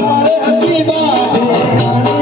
Are aqui, mano.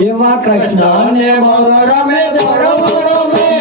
એવા કૃષ્ણ ને રમે ધરો રમે.